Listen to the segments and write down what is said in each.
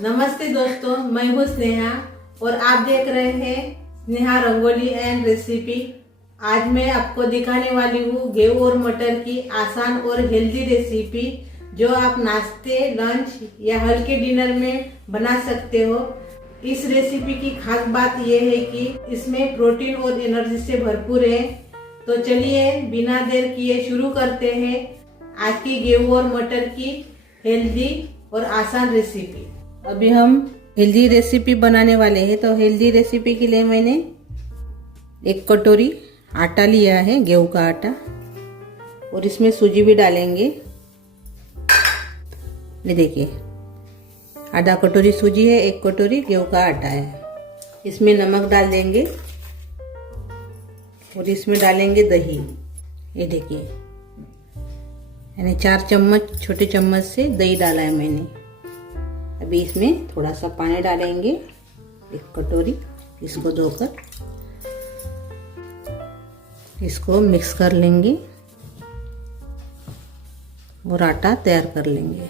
नमस्ते दोस्तों, मैं हूँ स्नेहा और आप देख रहे हैं स्नेहा रंगोली एंड रेसिपी। आज मैं आपको दिखाने वाली हूँ गेहूं और मटर की आसान और हेल्दी रेसिपी जो आप नाश्ते, लंच या हल्के डिनर में बना सकते हो। इस रेसिपी की खास बात यह है कि इसमें प्रोटीन और एनर्जी से भरपूर है। तो चलिए बिना देर किए शुरू करते हैं आज की गेहूं और मटर की हेल्दी और आसान रेसिपी। अभी हम हेल्दी रेसिपी बनाने वाले हैं। तो हेल्दी रेसिपी के लिए मैंने 1 कटोरी आटा लिया है, गेहूं का आटा, और इसमें सूजी भी डालेंगे। ये देखिए, आधा कटोरी सूजी है, 1 कटोरी गेहूं का आटा है। इसमें नमक डाल देंगे और इसमें डालेंगे दही। ये देखिए, यानी 4 चम्मच, छोटे चम्मच से दही डाला है मैंने। अभी इसमें थोड़ा सा पानी डालेंगे, 1 कटोरी। इसको धोकर इसको मिक्स कर लेंगे और आटा तैयार कर लेंगे।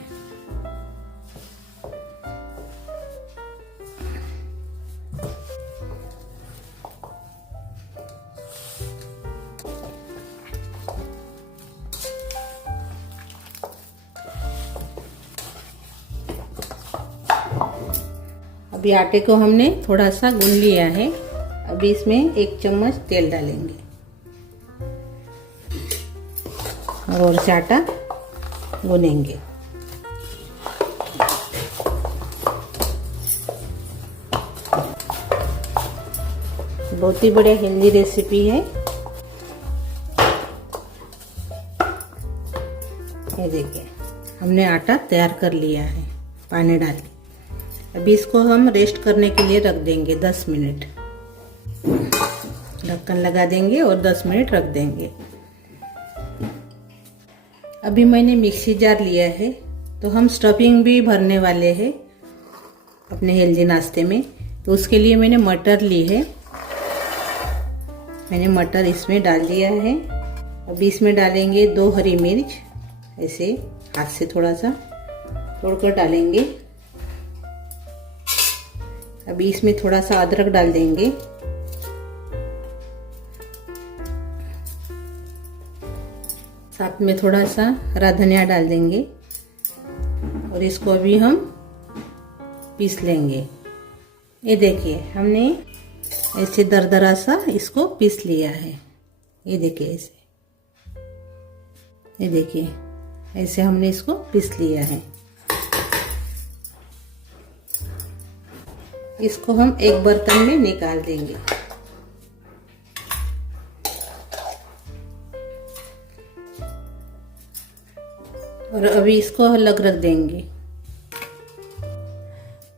अभी आटे को हमने थोड़ा सा गूंद लिया है। अभी इसमें 1 चम्मच तेल डालेंगे और से आटा गूंदेंगे। बहुत ही बढ़िया हेल्दी रेसिपी है। ये देखिए, हमने आटा तैयार कर लिया है पानी डाल के। अभी इसको हम रेस्ट करने के लिए रख देंगे 10 मिनट। ढक्कन लगा देंगे और 10 मिनट रख देंगे। अभी मैंने मिक्सी जार लिया है, तो हम स्टफिंग भी भरने वाले हैं अपने हेल्दी नाश्ते में। तो उसके लिए मैंने मटर ली है। मैंने मटर इसमें डाल दिया है। अभी इसमें डालेंगे 2 हरी मिर्च, ऐसे हाथ से थोड़ा सा तोड़कर डालेंगे। अभी इसमें थोड़ा सा अदरक डाल देंगे। साथ में थोड़ा सा हरा धनिया डाल देंगे और इसको अभी हम पीस लेंगे। ये देखिए, हमने ऐसे दरदरा सा इसको पीस लिया है। ये देखिए ऐसे, ये देखिए ऐसे हमने इसको पीस लिया है। इसको हम एक बर्तन में निकाल देंगे। और अभी इसको अलग रख देंगे।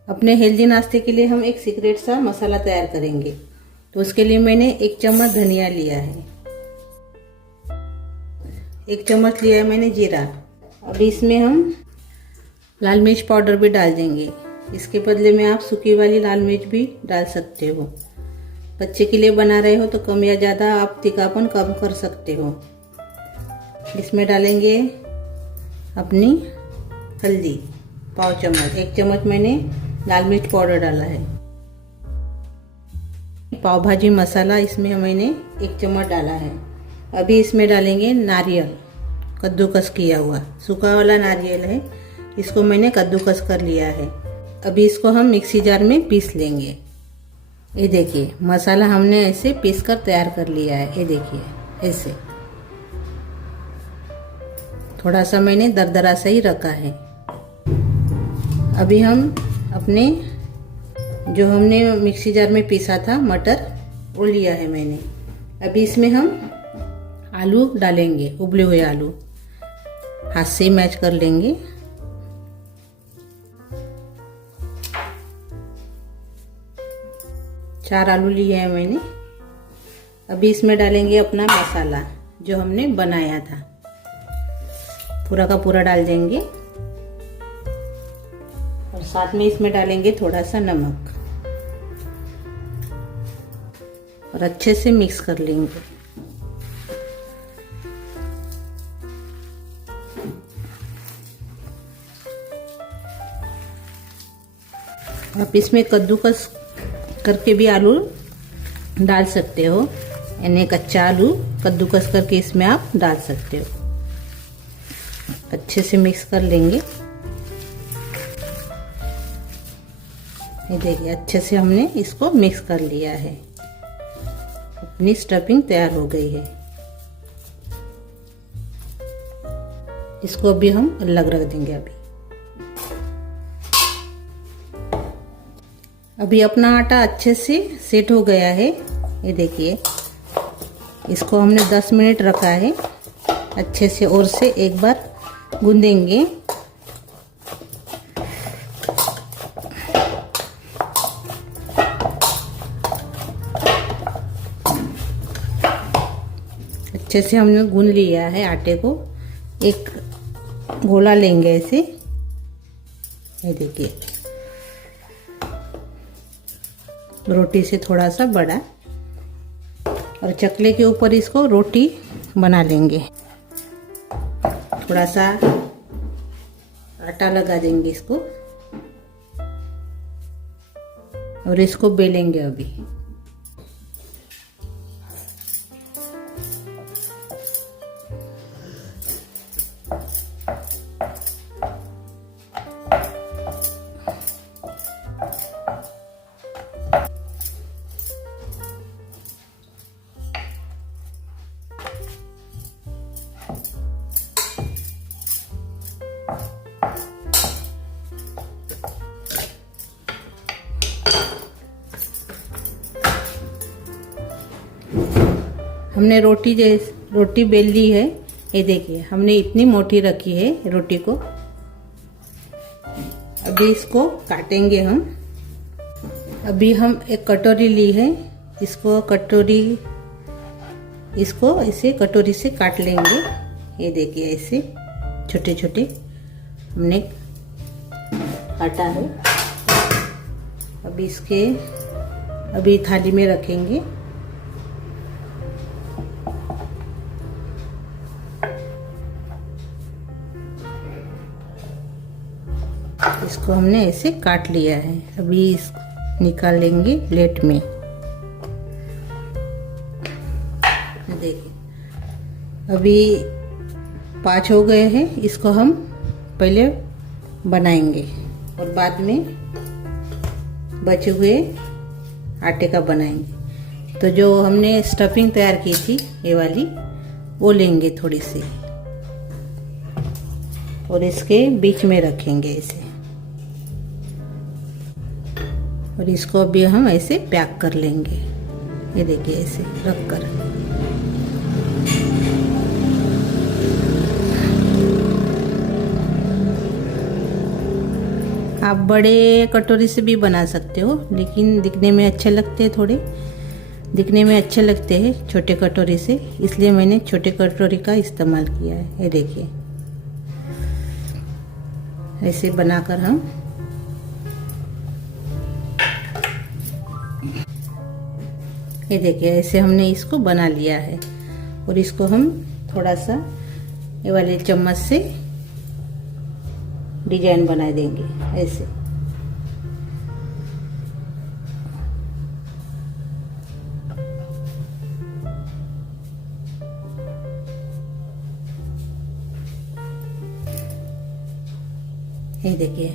अपने हेल्दी नाश्ते के लिए हम एक सीक्रेट सा मसाला तैयार करेंगे। तो उसके लिए मैंने 1 चम्मच धनिया लिया है, 1 चम्मच लिया है मैंने जीरा। अभी इसमें हम लाल मिर्च पाउडर भी डाल देंगे। इसके बदले में आप सूखी वाली लाल मिर्च भी डाल सकते हो। बच्चे के लिए बना रहे हो तो कम या ज़्यादा आप तीखापन कम कर सकते हो। इसमें डालेंगे अपनी हल्दी, पाव चम्मच। 1 चम्मच मैंने लाल मिर्च पाउडर डाला है। पाव भाजी मसाला इसमें मैंने 1 चम्मच डाला है। अभी इसमें डालेंगे नारियल, कद्दूकस किया हुआ, सूखा वाला नारियल है। इसको मैंने कद्दूकस कर लिया है। अभी इसको हम मिक्सी जार में पीस लेंगे। ये देखिए, मसाला हमने ऐसे पीस कर तैयार कर लिया है। ये देखिए ऐसे, थोड़ा सा मैंने दरदरा सा ही रखा है। अभी हम अपने जो हमने मिक्सी जार में पीसा था मटर, वो लिया है मैंने। अभी इसमें हम आलू डालेंगे, उबले हुए आलू हाथ से मैच कर लेंगे। चार आलू लिए हैं मैंने। अभी इसमें डालेंगे अपना मसाला जो हमने बनाया था, पूरा का पूरा डाल देंगे। और साथ में इसमें डालेंगे थोड़ा सा नमक और अच्छे से मिक्स कर लेंगे। आप इसमें कद्दूकस करके भी आलू डाल सकते हो, यानी कच्चा आलू कद्दूकस करके इसमें आप डाल सकते हो। अच्छे से मिक्स कर लेंगे। ये देखिए अच्छे से हमने इसको मिक्स कर लिया है। अपनी स्टफिंग तैयार हो गई है। इसको अभी हम अलग रख देंगे। अभी अपना आटा अच्छे से सेट हो गया है। ये देखिए इसको हमने 10 मिनट रखा है। अच्छे से और से एक बार गूंदेंगे। अच्छे से हमने गूंद लिया है आटे को। एक गोला लेंगे ऐसे। ये देखिए रोटी से थोड़ा सा बड़ा, और चकले के ऊपर इसको रोटी बना लेंगे। थोड़ा सा आटा लगा देंगे इसको और इसको बेलेंगे अभी। हमने रोटी बेल ली है। ये देखिए हमने इतनी मोटी रखी है रोटी को। अभी इसको काटेंगे हम। अभी हम एक कटोरी ली है, इसको ऐसे कटोरी से काट लेंगे। ये देखिए ऐसे छोटे छोटे हमने काटा है। अभी थाली में रखेंगे। इसको हमने ऐसे काट लिया है। अभी निकाल लेंगे प्लेट में। देखिए अभी 5 हो गए हैं। इसको हम पहले बनाएंगे और बाद में बचे हुए आटे का बनाएंगे। तो जो हमने स्टफिंग तैयार की थी ये वाली, वो लेंगे थोड़ी सी और इसके बीच में रखेंगे ऐसे। और इसको अभी हम ऐसे पैक कर लेंगे। ये देखिए ऐसे रख कर। आप बड़े कटोरी से भी बना सकते हो, लेकिन दिखने में अच्छे लगते हैं, थोड़े दिखने में अच्छे लगते हैं छोटे कटोरी से, इसलिए मैंने छोटे कटोरी का इस्तेमाल किया है। ये देखिए ऐसे बनाकर हम ये देखिए ऐसे हमने इसको बना लिया है। और इसको हम थोड़ा सा ये वाले चम्मच से डिजाइन बना देंगे ऐसे। ये देखिए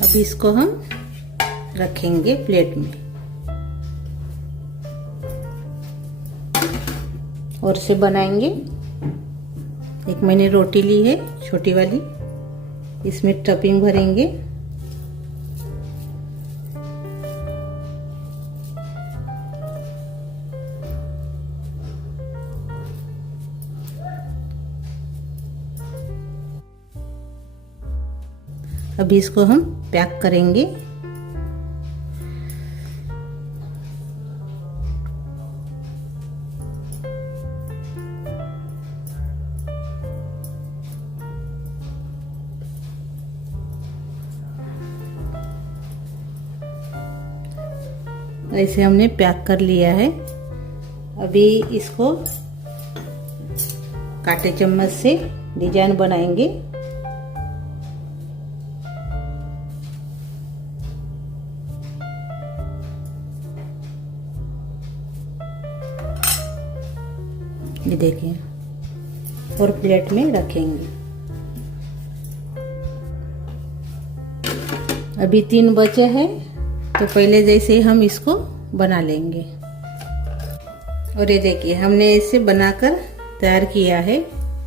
अब इसको हम रखेंगे प्लेट में और से बनाएंगे। एक मैंने रोटी ली है छोटी वाली, इसमें स्टफिंग भरेंगे। अभी इसको हम पैक करेंगे। ऐसे हमने पैक कर लिया है। अभी इसको कांटे चम्मच से डिजाइन बनाएंगे। ये देखिए, और प्लेट में रखेंगे। अभी 3 बचे हैं, तो पहले जैसे ही हम इसको बना लेंगे। और ये देखिए, हमने इसे बनाकर तैयार किया है।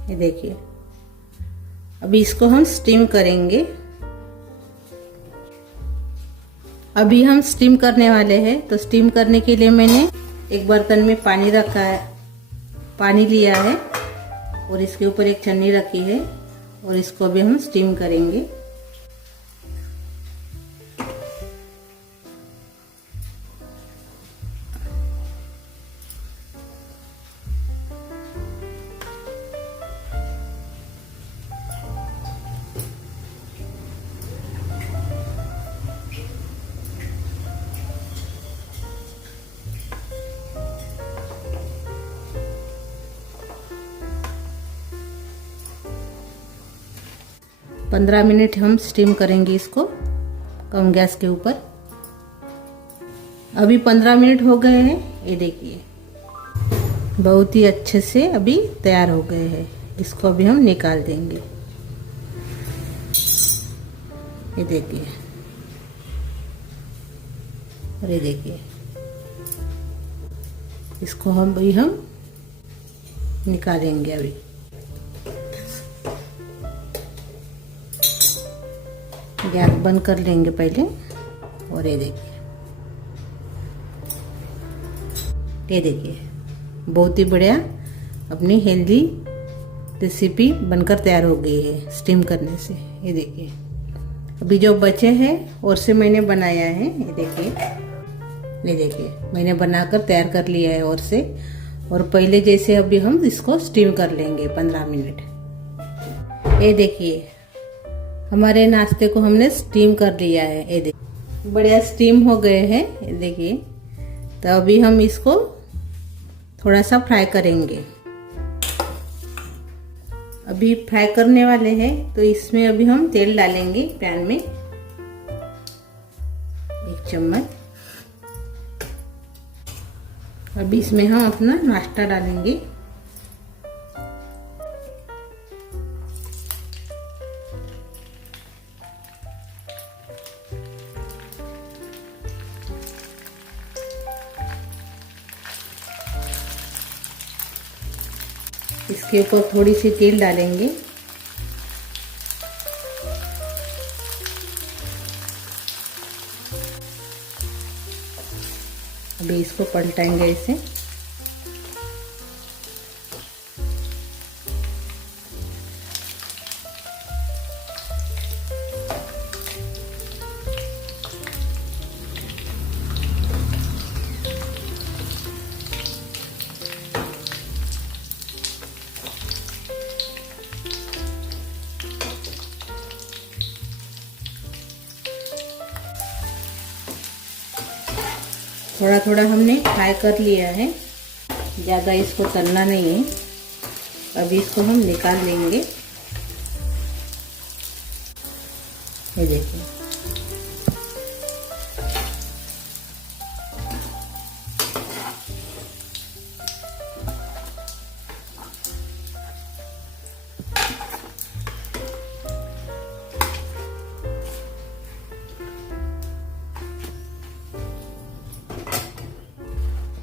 ये देखिए, अभी इसको हम स्टीम करेंगे। अभी हम स्टीम करने वाले हैं, तो स्टीम करने के लिए मैंने एक बर्तन में पानी रखा है, पानी लिया है और इसके ऊपर एक छन्नी रखी है और इसको भी हम स्टीम करेंगे। पंद्रह मिनट हम स्टीम करेंगे इसको कम गैस के ऊपर। अभी 15 मिनट हो गए हैं। ये देखिए, बहुत ही अच्छे से अभी तैयार हो गए हैं। इसको अभी हम निकाल देंगे। ये देखिए, और ये देखिए, इसको हम निकालेंगे। अभी गैस बंद कर लेंगे पहले। और ये देखिए, बहुत ही बढ़िया अपनी हेल्दी रेसिपी बनकर तैयार हो गई है स्टीम करने से। ये देखिए, अभी जो बचे हैं और से मैंने बनाया है। ये देखिए, मैंने बनाकर तैयार कर लिया है और से। और पहले जैसे अभी हम इसको स्टीम कर लेंगे 15 मिनट। ये देखिए, हमारे नाश्ते को हमने स्टीम कर लिया है। ये देखिए, बढ़िया स्टीम हो गए हैं। ये देखिए, तो अभी हम इसको थोड़ा सा फ्राई करेंगे। अभी फ्राई करने वाले हैं, तो इसमें अभी हम तेल डालेंगे पैन में 1 चम्मच। अभी इसमें हम अपना नाश्ता डालेंगे। इसके ऊपर थोड़ी सी तेल डालेंगे। अभी इसको पलटाएंगे इसे। थोड़ा थोड़ा हमने फ्राई कर लिया है, ज़्यादा इसको तलना नहीं है। अभी इसको हम निकाल लेंगे। ये देखिए,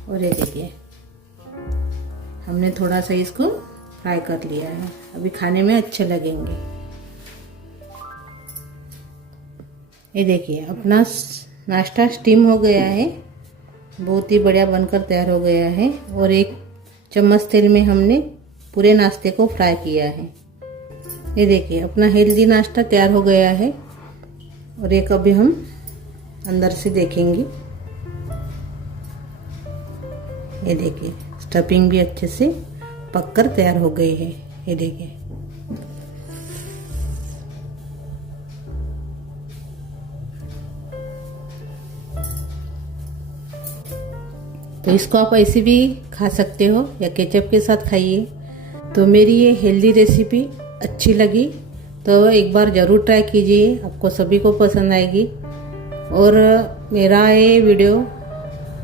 और ये देखिए, हमने थोड़ा सा इसको फ्राई कर लिया है। अभी खाने में अच्छे लगेंगे। ये देखिए, अपना नाश्ता स्टीम हो गया है, बहुत ही बढ़िया बनकर तैयार हो गया है। और 1 चम्मच तेल में हमने पूरे नाश्ते को फ्राई किया है। ये देखिए, अपना हेल्दी नाश्ता तैयार हो गया है। और एक अभी हम अंदर से देखेंगे। ये देखिए, स्टफिंग भी अच्छे से पककर तैयार हो गई है। ये देखिए, तो इसको आप ऐसे भी खा सकते हो या केचप के साथ खाइए। तो मेरी ये हेल्दी रेसिपी अच्छी लगी तो एक बार ज़रूर ट्राई कीजिए, आपको सभी को पसंद आएगी। और मेरा ये वीडियो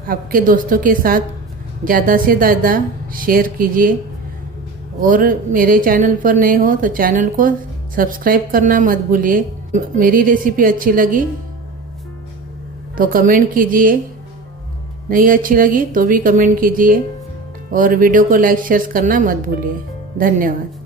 आपके दोस्तों के साथ ज़्यादा से ज़्यादा शेयर कीजिए और मेरे चैनल पर नए हो तो चैनल को सब्सक्राइब करना मत भूलिए। मेरी रेसिपी अच्छी लगी तो कमेंट कीजिए, नहीं अच्छी लगी तो भी कमेंट कीजिए और वीडियो को लाइक शेयर करना मत भूलिए। धन्यवाद।